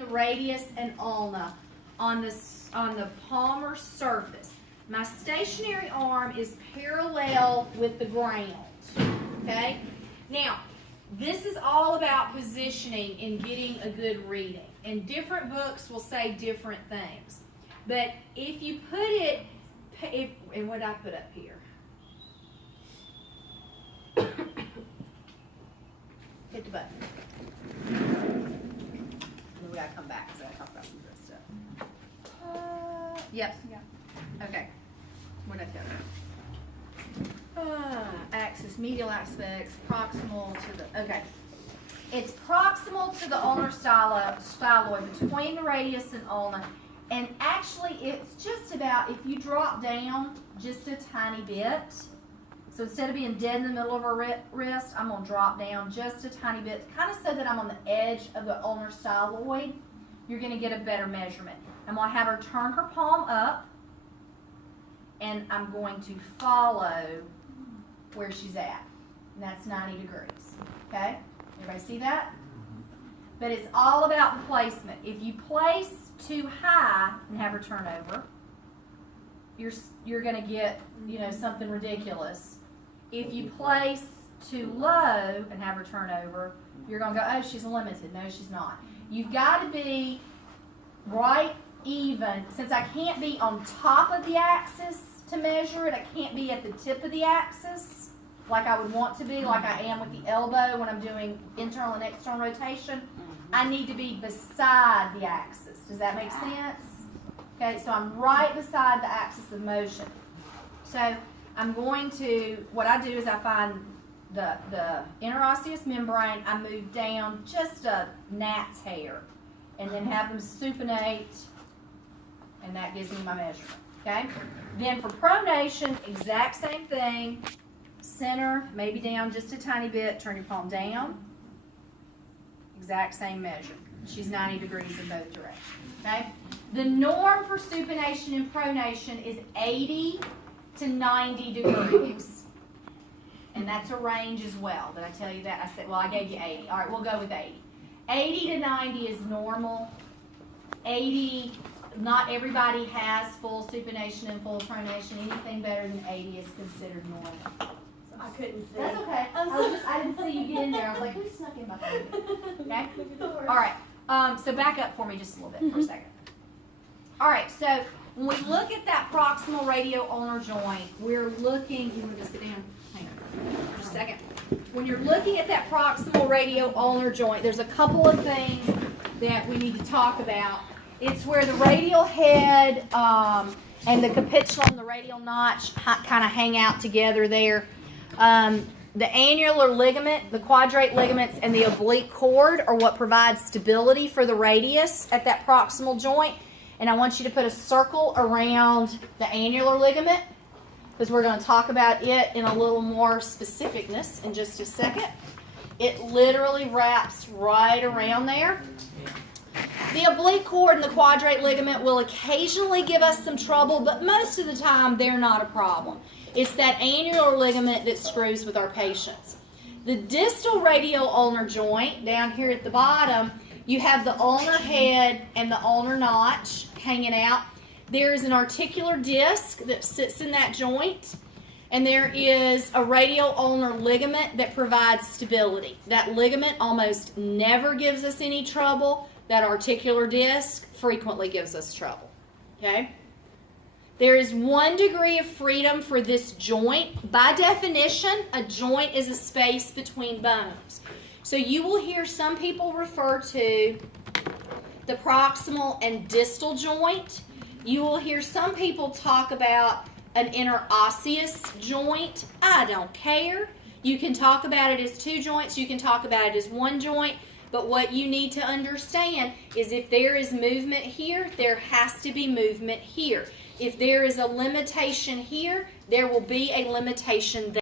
the radius and ulna on the palmar surface. My stationary arm is parallel with the ground. Okay? Now, this is all about positioning and getting a good reading. And different books will say different things. But if you put it, and what did I put up here? Hit the button. We gotta come back because I gotta talk about some of this stuff. Yep. Yeah. Okay. Where'd I go? Axis, medial aspects, proximal to the, okay. It's proximal to the ulnar styloid between the radius and ulna. And actually, it's just about, if you drop down just a tiny bit, so instead of being dead in the middle of her wrist, I'm going to drop down just a tiny bit, kind of so that I'm on the edge of the ulnar styloid. You're going to get a better measurement. I'm going to have her turn her palm up, and I'm going to follow where she's at, and that's 90 degrees, okay? Everybody see that? But it's all about the placement. If you place too high and have her turn over, you're going to get, something ridiculous. If you place too low and have her turn over, you're going to go, oh, she's limited. No, she's not. You've got to be right even. Since I can't be on top of the axis to measure it, I can't be at the tip of the axis like I would want to be, like I am with the elbow when I'm doing internal and external rotation. I need to be beside the axis. Does that make sense? Okay, so I'm right beside the axis of motion. So I'm going to, what I do is I find the interosseous membrane, I move down just a gnat's hair, and then have them supinate, and that gives me my measurement. Okay? Then for pronation, exact same thing. Center, maybe down just a tiny bit, turn your palm down. Exact same measure. She's 90 degrees in both directions. Okay? The norm for supination and pronation is 80 to 90 degrees. And that's a range as well. Did I tell you that? I said, well, I gave you 80. All right, we'll go with 80. 80 to 90 is normal. 80, not everybody has full supination and full pronation. Anything better than 80 is considered normal. I couldn't see. That's okay. I didn't see you get in there. I was like, who snuck in behind me? Okay? All right. So back up for me just a little bit for a second. All right. So when we look at that proximal radio-ulnar joint, we're looking. You want to sit down? Hang on. Just a second. When you're looking at that proximal radio-ulnar joint, there's a couple of things that we need to talk about. It's where the radial head and the capitulum and the radial notch kind of hang out together there. The annular ligament, the quadrate ligaments, and the oblique cord are what provides stability for the radius at that proximal joint. And I want you to put a circle around the annular ligament because we're going to talk about it in a little more specificness in just a second. It literally wraps right around there. The oblique cord and the quadrate ligament will occasionally give us some trouble, but most of the time they're not a problem. It's that annular ligament that screws with our patients. The distal radio-ulnar joint, down here at the bottom, you have the ulnar head and the ulnar notch hanging out. There is an articular disc that sits in that joint, and there is a radio-ulnar ligament that provides stability. That ligament almost never gives us any trouble. That articular disc frequently gives us trouble. Okay? There is 1 degree of freedom for this joint. By definition, a joint is a space between bones. So you will hear some people refer to the proximal and distal joint. You will hear some people talk about an interosseous joint. I don't care. You can talk about it as 2 joints. You can talk about it as 1 joint. But what you need to understand is if there is movement here, there has to be movement here. If there is a limitation here, there will be a limitation there.